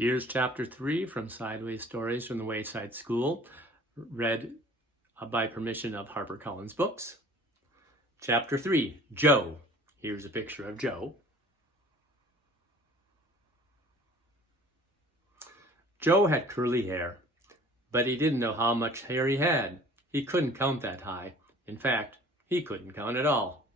Here's Chapter 3 from Sideways Stories from the Wayside School, read by permission of HarperCollins Books. Chapter 3, Joe. Here's a picture of Joe. Joe had curly hair, but he didn't know how much hair he had. He couldn't count that high. In fact, he couldn't count at all.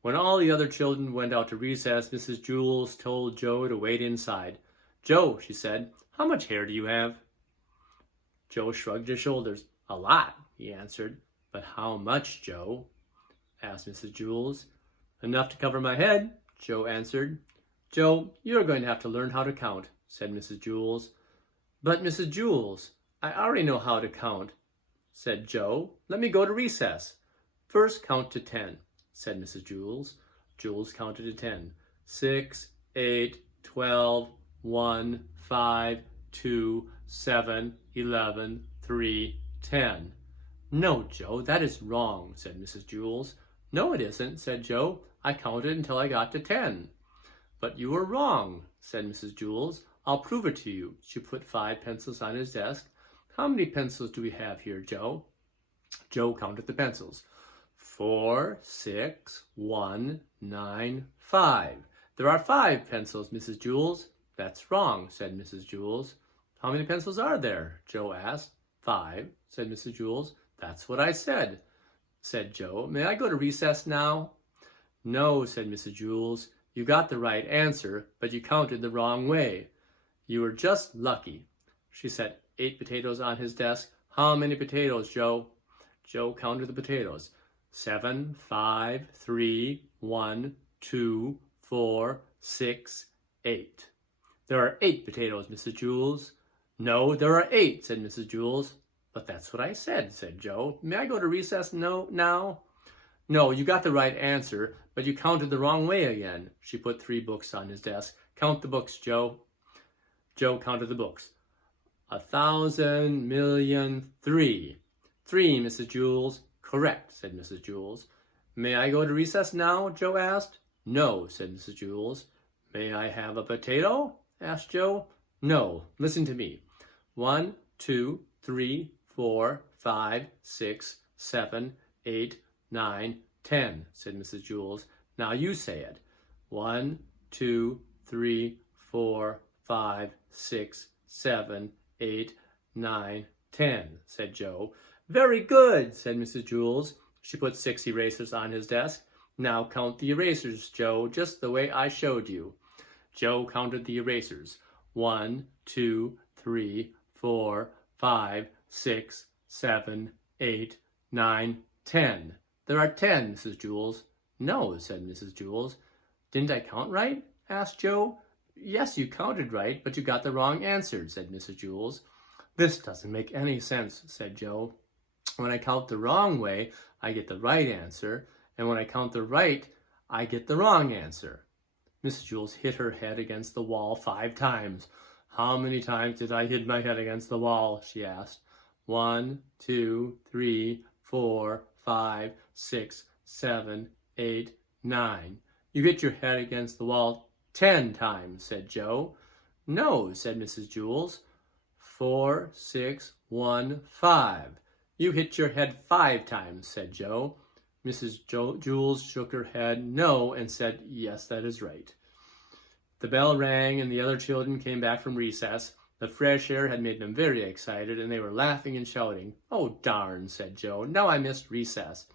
When all the other children went out to recess, Mrs. Jules told Joe to wait inside. "Joe," she said, "how much hair do you have?" Joe shrugged his shoulders. "A lot," he answered. "But how much, Joe?" asked Mrs. Jules. "Enough to cover my head," Joe answered. "Joe, you're going to have to learn how to count," said Mrs. Jules. "But, Mrs. Jules, I already know how to count," said Joe. "Let me go to recess." "First count to 10, said Mrs. Jules. Jules counted to 10. 6, 8, 12, 1, 5, 2, 7, 11, 3, 10. "No, Joe, that is wrong," said Mrs. Jules. "No, it isn't," said Joe. "I counted until I got to 10. "But you were wrong," said Mrs. Jules. "I'll prove it to you." She put 5 pencils on his desk. "How many pencils do we have here, Joe?" Joe counted the pencils. 4, 6, 1, 9, 5. "There are 5 pencils, Mrs. Jules." "That's wrong," said Mrs. Jules. "How many pencils are there?" Joe asked. 5, said Mrs. Jules. "That's what I said," said Joe. "May I go to recess now?" "No," said Mrs. Jules. "You got the right answer, but you counted the wrong way. You were just lucky." She set 8 potatoes on his desk. "How many potatoes, Joe?" Joe counted the potatoes. 7, 5, 3, 1, 2, 4, 6, 8. "There are 8 potatoes, Mrs. Jules." "No, there are 8, said Mrs. Jules. "But that's what I said Joe. "May I go to recess now?" "No, you got the right answer, but you counted the wrong way again." She put 3 books on his desk. "Count the books, Joe." Joe counted the books. 1,000, million, 3. 3, Mrs. Jules. "Correct," said Mrs. Jules. "May I go to recess now?" Joe asked. "No," said Mrs. Jules. "May I have a potato?" asked Joe. "No, listen to me. 1, 2, 3, 4, 5, 6, 7, 8, 9, 10, said Mrs. Jules. "Now you say it. 1, 2, 3, 4, 5, 6, 7, 8, 9, 10, said Joe. "Very good," said Mrs. Jules. She put 6 erasers on his desk. "Now count the erasers, Joe, just the way I showed you." Joe counted the erasers. 1, 2, 3, 4, 5, 6, 7, 8, 9, 10. "There are 10, Mrs. Jules." "No," said Mrs. Jules. "Didn't I count right?" asked Joe. "Yes, you counted right, but you got the wrong answer," said Mrs. Jules. "This doesn't make any sense," said Joe. "When I count the wrong way, I get the right answer, and when I count the right, I get the wrong answer." Mrs. Jules hit her head against the wall 5 times. "How many times did I hit my head against the wall?" she asked. 1, 2, 3, 4, 5, 6, 7, 8, 9. "You hit your head against the wall 10 times, said Joe. "No," said Mrs. Jules. 4, 6, 1, 5. "You hit your head 5 times, said Joe. Mrs. Jules shook her head no and said, "Yes, that is right." The bell rang and the other children came back from recess. The fresh air had made them very excited and they were laughing and shouting. "Oh, darn," said Joe. "Now I missed recess."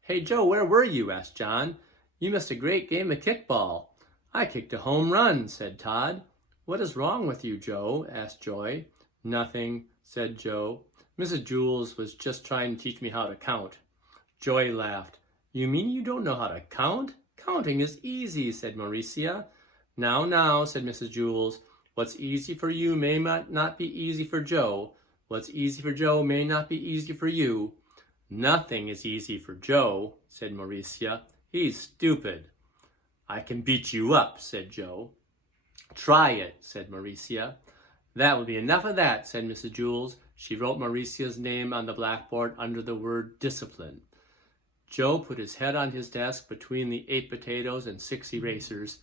"Hey, Joe, where were you?" asked John. "You missed a great game of kickball." "I kicked a home run," said Todd. "What is wrong with you, Joe?" asked Joy. "Nothing," said Joe. "Mrs. Jules was just trying to teach me how to count." Joy laughed. "You mean you don't know how to count? Counting is easy," said Mauricia. Now, said Mrs. Jules. "What's easy for you may not be easy for Joe. What's easy for Joe may not be easy for you." "Nothing is easy for Joe," said Mauricia. "He's stupid." "I can beat you up," said Joe. "Try it," said Mauricia. "That will be enough of that," said Mrs. Jules. She wrote Mauricia's name on the blackboard under the word discipline. Joe put his head on his desk between the 8 potatoes and 6 erasers.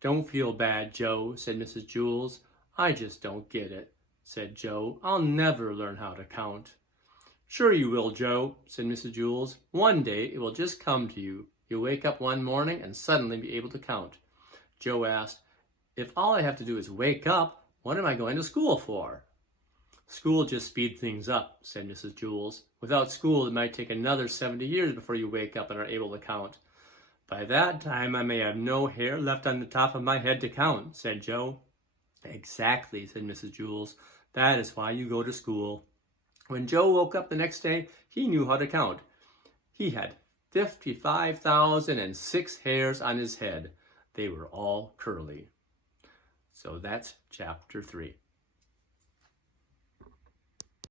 "Don't feel bad, Joe," said Mrs. Jules. "I just don't get it," said Joe. "I'll never learn how to count." "Sure you will, Joe," said Mrs. Jules. "One day it will just come to you. You'll wake up one morning and suddenly be able to count." Joe asked, "If all I have to do is wake up, what am I going to school for?" "School just speeds things up," said Mrs. Jules. "Without school, it might take another 70 years before you wake up and are able to count." "By that time, I may have no hair left on the top of my head to count," said Joe. "Exactly," said Mrs. Jules. "That is why you go to school." When Joe woke up the next day, he knew how to count. He had 55,006 hairs on his head. They were all curly. So that's chapter 3.